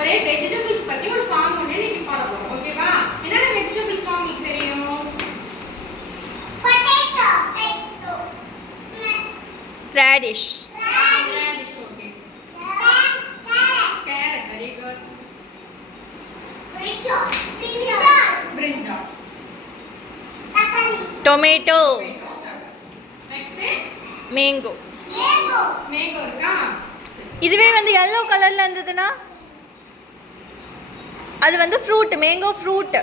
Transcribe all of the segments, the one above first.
ஒரே வெஜிடபிள்ஸ் பத்தி ஒரு சாங் ஒன்று இன்னைக்கு பாட போறோம். ஓகேவா? என்னென்ன வெஜிடபிள்ஸ்லாம் உங்களுக்கு தெரியும்? Potato. Radish. Radish. Okay. Carrot. Very good. Brinjal. Tomato. Next Mango. mango இருக்கா? இதுவே வந்து yellow கலர்ல இருந்ததுனா அது வந்து ஃப்ரூட், மேங்கோ ஃப்ரூட்.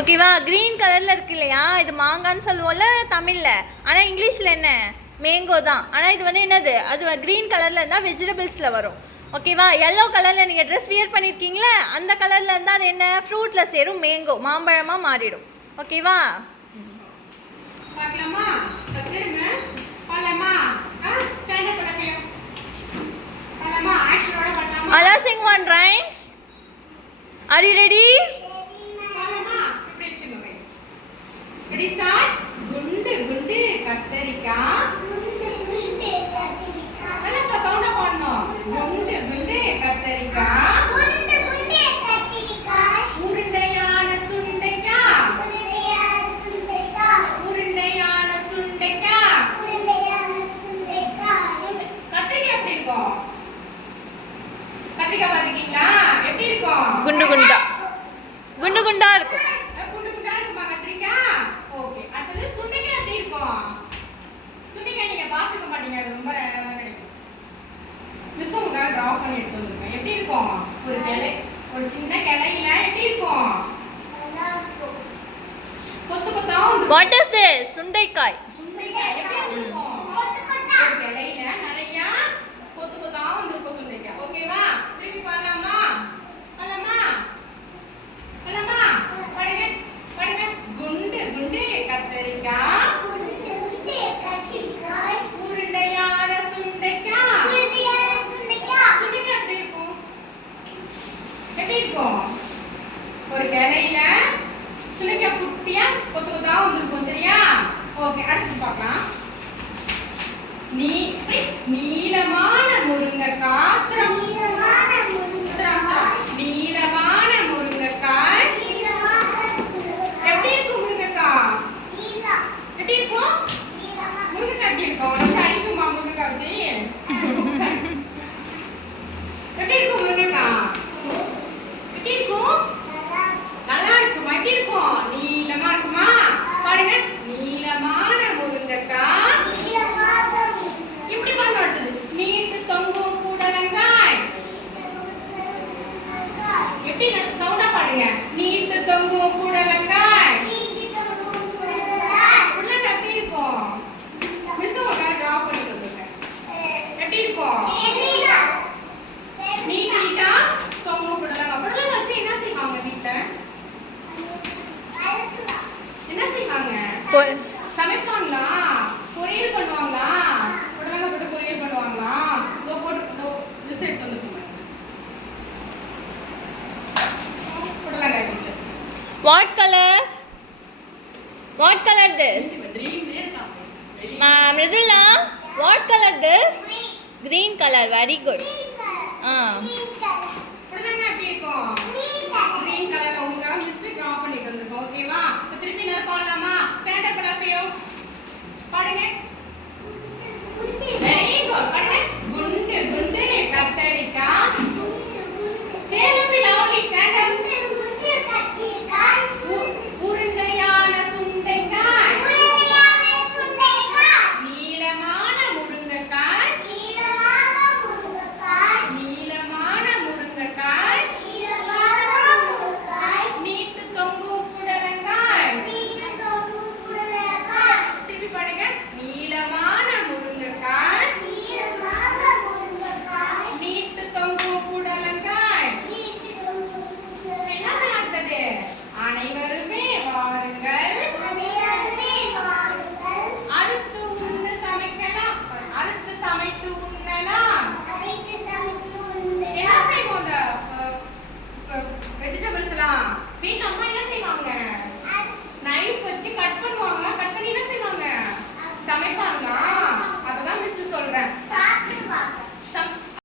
ஓகேவா? கிரீன் கலர்ல இருக்கு இல்லையா, இது மாங்கான்னு சொல்லுவோம்ல தமிழ்ல, ஆனா இங்கிலீஷ்ல என்ன மேங்கோ தான். ஆனா இது வந்து என்னது, அது கிரீன் கலர்ல இருந்தா வெஜிடபிள்ஸ்ல வரும். ஓகேவா? yellow கலர்ல நீங்க ட்ரெஸ் வியர் பண்ணிருக்கீங்களா, அந்த கலர்ல இருந்தா அது என்ன ஃப்ரூட்ல சேரும், மேங்கோ மாம்பழமா மாறிடும். ஓகேவா? பார்க்கலாமா? ஃபர்ஸ்ட் நம்ம பண்ணலாமா? ஸ்டாண்ட் அப் பண்ணலாம். பண்ணலாமா? ஆக்ஷனோட பண்ணலாமா? I'll sing one rhymes. Are you ready? பண்ணலாமா? Preparation okay. Ready start. குண்டு குண்டு கத்தரிக்காய். நல்லா சவுண்டா பாடணும். குண்டு குண்டு கத்தரிக்காய். உருண்டையான சுண்டைக்காய். உருண்டையான சுண்டைக்காய். கத்திரிக்காய் எப்படி இருக்கும்? கத்திரிக்காய் பாத்தீங்களா? எப்படி இருக்கும்? குண்டு குண்டா குண்டு குண்டா இருக்கும். குண்டு குண்டா இருக்குமா கத்திரிக்காய்? ஓகே. அடுத்தது சுண்டைக்காய் எப்படி இருக்கும்? சுண்டைக்காய் நீங்க பார்த்துக்க மாட்டீங்க, அது ரொம்ப ரேரா தான் கிடைக்கும். மிஸ் உங்களுக்காக டிரா பண்ணி எடுத்து வந்திருக்கேன். எப்படி இருக்கும்? ஒரு கிளை, ஒரு சின்ன கிளையில எப்படி இருக்கும்? கொத்து கொத்தா வந்து. What is this? சுண்டைக்காய். சுண்டைக்காய் எப்படி இருக்கும்? ஒரு கிளையில நிறைய கொத்து கொத்தா வந்திருக்கும் சுண்டைக்காய். ஓகேவா? திருப்பி பண்ணலாமா? பண்ணலாமா? பண்ணலாமா? பாடுங்க பாடுங்க. குண்டு குண்டு கத்தரிக்காய். உருண்டையான சுண்டைக்காய். சுண்டைக்காய் எப்படி இருக்கும்? எப்படி இருக்கும்? ஒரு கிளையில சுண்டைக்காய் குட்டியா கொத்து கொத்தா வந்திருக்கும். சரியா? ஓகே. அடுத்து பார்க்கலாம். நீலமான முருங்கைக்காய். நீலமான முருங்கைக்காய். எப்படி இருக்கும் முருங்கைக்காய்? எப்படி இருக்கும்? முருங்கைக்காய் எப்படி இருக்கும்? நம்ம அடிக்குமா முருங்கைக்காய் வச்சு? எப்படி இருக்கும் முருங்கைக்காய்? எப்படி இருக்கும்? நல்லா இருக்குமா? எப்படி இருக்கும்? நீளமா இருக்குமா? பாருங்க. நீளமான முருங்கைக்காய். இப்படி பண்ண அடுத்தது. நீட்டு தொங்கும் புடலங்காய். எப்படி சவுண்டா பாடுங்க. நீட்டு தொங்கும் புடலங்காய். புடலங்காய் எப்படி இருக்கும்? மிஸ் உங்களுக்காக டிரா பண்ணிட்டு வந்திருக்கேன். எப்படி இருக்கும்? நீட்டா தொங்கும் புடலங்காய். புடலங்காய் வச்சு என்ன செய்வாங்க வீட்ல? என்ன செய்வாங்க? சமைப்பாங்களா? பொரியல் பண்ணுவாங்களா? புடலங்காய் போட்டு பொரியல் பண்ணுவாங்களா? இதோ போட்டு மிஸ் எடுத்து வந்துருக்கோம். புடலங்காய் பிச்சை. What color? What color this? ட்ரீம்லயே இருக்கா? Mridula, what color this? Green color. Very good. புடலங்காய் எப்படி இருக்கும்? கிரீன் கலர்ல உங்களுக்காக மிஸ் டிரா பண்ணிட்டு வந்திருக்கோம். ஓகேவா? இப்போ திருப்பி நான் பாடலாமா? ஸ்டாண்ட் அப் பண்ண பாடுங்க. Very good. பாடுங்க.